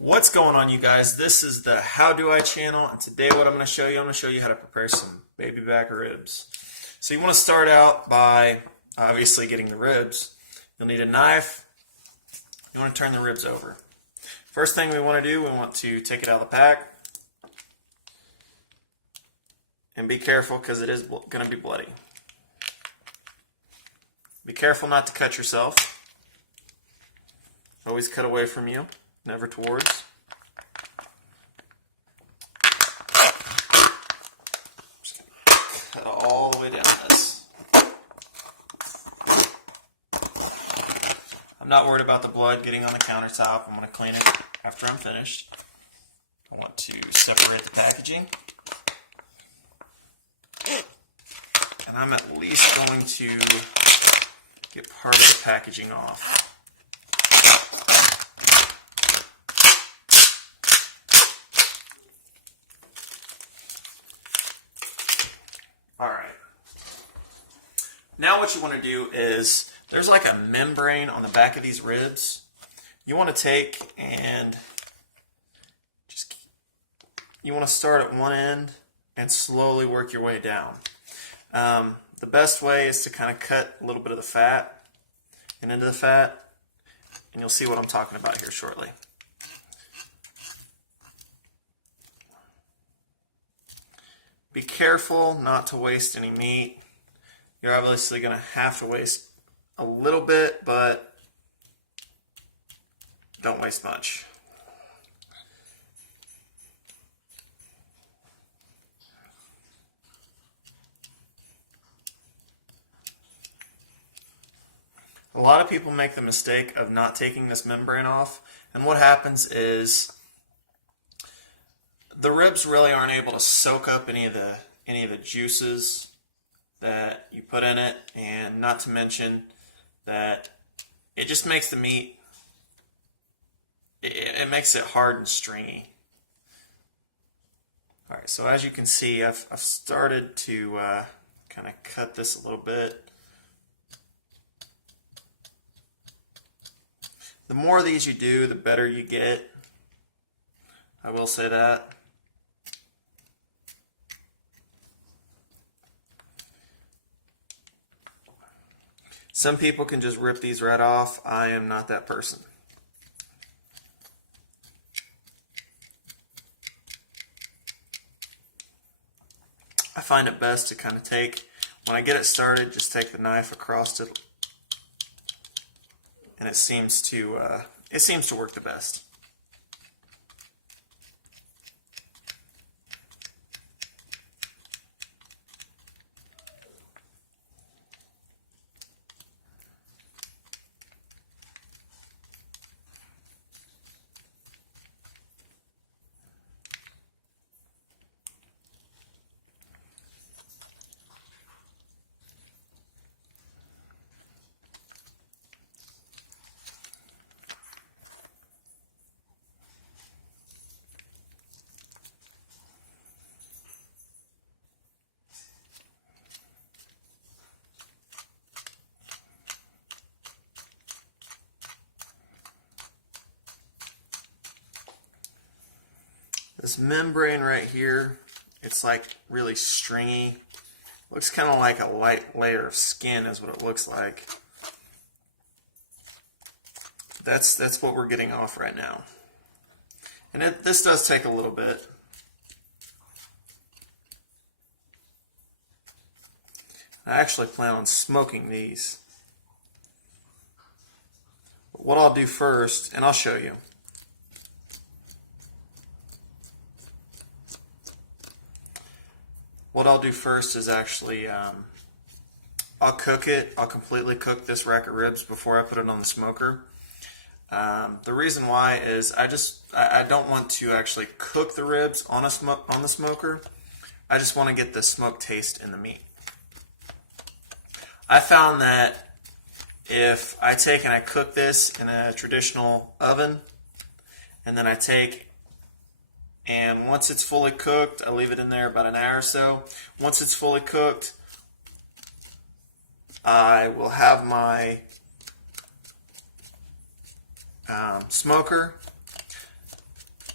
What's going on, you guys? This is the How Do I channel, and today what I'm going to show you, how to prepare some baby back ribs. So you want to start out by obviously getting the ribs. You'll need a knife. You want to turn the ribs over. First thing we want to do, we want to take it out of the pack. And be careful because it is going to be bloody. Be careful not to cut yourself. Always cut away from you, never towards. Just gonna cut all the way down this. I'm not worried about the blood getting on the countertop. I'm going to clean it after I'm finished. I want to separate the packaging. And I'm at least going to get part of the packaging off. Alright. Now what you want to do is, there's like a membrane on the back of these ribs. You want to take and you want to start at one end and slowly work your way down. The best way is to kind of cut a little bit of the fat and into the fat, and you'll see what I'm talking about here shortly. Be careful not to waste any meat. You're obviously going to have to waste a little bit, but don't waste much. A lot of people make the mistake of not taking this membrane off, and what happens is the ribs really aren't able to soak up any of the juices that you put in it, and not to mention that it just makes the meat, it makes it hard and stringy. Alright, so as you can see, I've started to kind of cut this a little bit. The more of these you do, the better you get. I will say that. Some people can just rip these right off. I am not that person. I find it best to kind of when I get it started, just take the knife across it, and it seems to work the best. This membrane right here, it's like really stringy. Looks kind of like a light layer of skin is what it looks like. That's what we're getting off right now. And this does take a little bit. I actually plan on smoking these. But what I'll do first, and I'll show you. What I'll do first is actually, I'll cook it. I'll completely cook this rack of ribs before I put it on the smoker. The reason why is I don't want to actually cook the ribs on the smoker. I just want to get the smoke taste in the meat. I found that if I take and I cook this in a traditional oven, and then and once it's fully cooked, I leave it in there about an hour or so. Once it's fully cooked, I will have my smoker.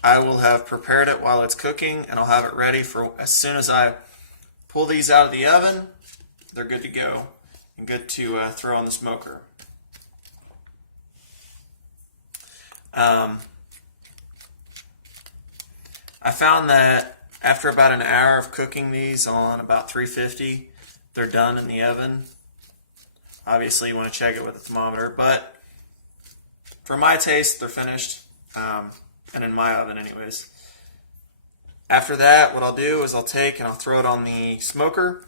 I will have prepared it while it's cooking, and I'll have it ready for as soon as I pull these out of the oven. They're good to go and good to throw on the smoker. I found that after about an hour of cooking these on about 350, they're done in the oven. Obviously, you want to check it with a thermometer, but for my taste, they're finished, and in my oven anyways. After that, what I'll do is I'll take and I'll throw it on the smoker,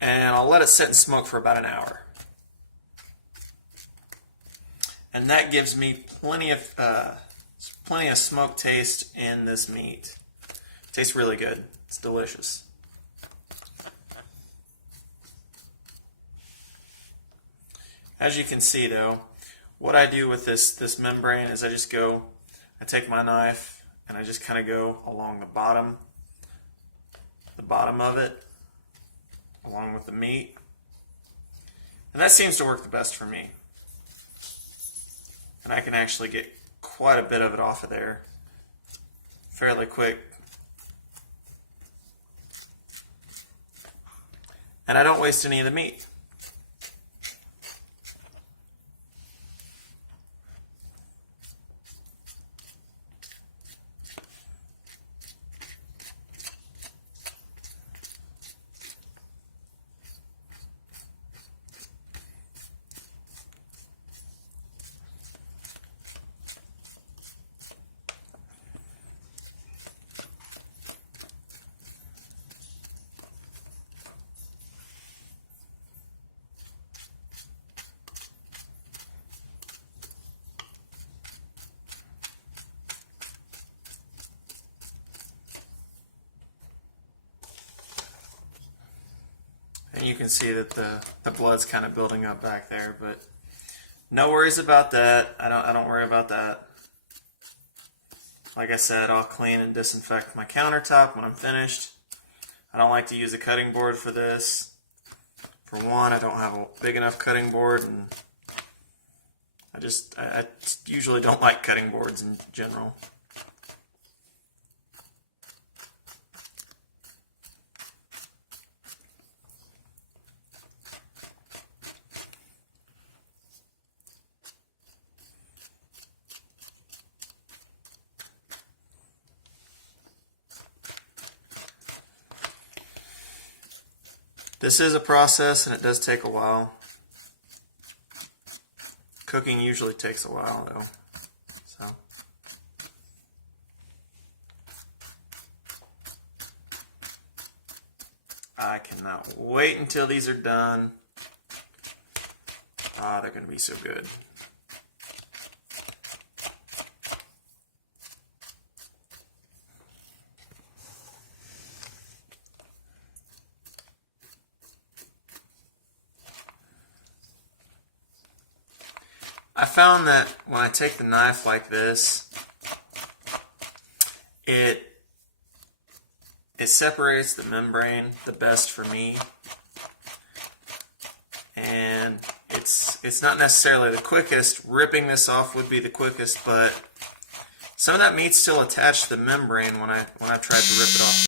and I'll let it sit and smoke for about an hour. And that gives me plenty of smoke taste in this meat. It tastes really good. It's delicious. As you can see though, what I do with this membrane is I take my knife and I just kind of go along the bottom of it, along with the meat. And that seems to work the best for me. And I can actually get quite a bit of it off of there fairly quick. And I don't waste any of the meat. And you can see that the blood's kind of building up back there, but no worries about that. I don't worry about that. Like I said, I'll clean and disinfect my countertop when I'm finished. I don't like to use a cutting board for this. For one, I don't have a big enough cutting board, and I usually don't like cutting boards in general. This is a process, and it does take a while. Cooking usually takes a while, though. So I cannot wait until these are done. Ah, they're going to be so good. I found that when I take the knife like this, it separates the membrane the best for me, and it's not necessarily the quickest. Ripping this off would be the quickest, but some of that meat's still attached to the membrane when I tried to rip it off.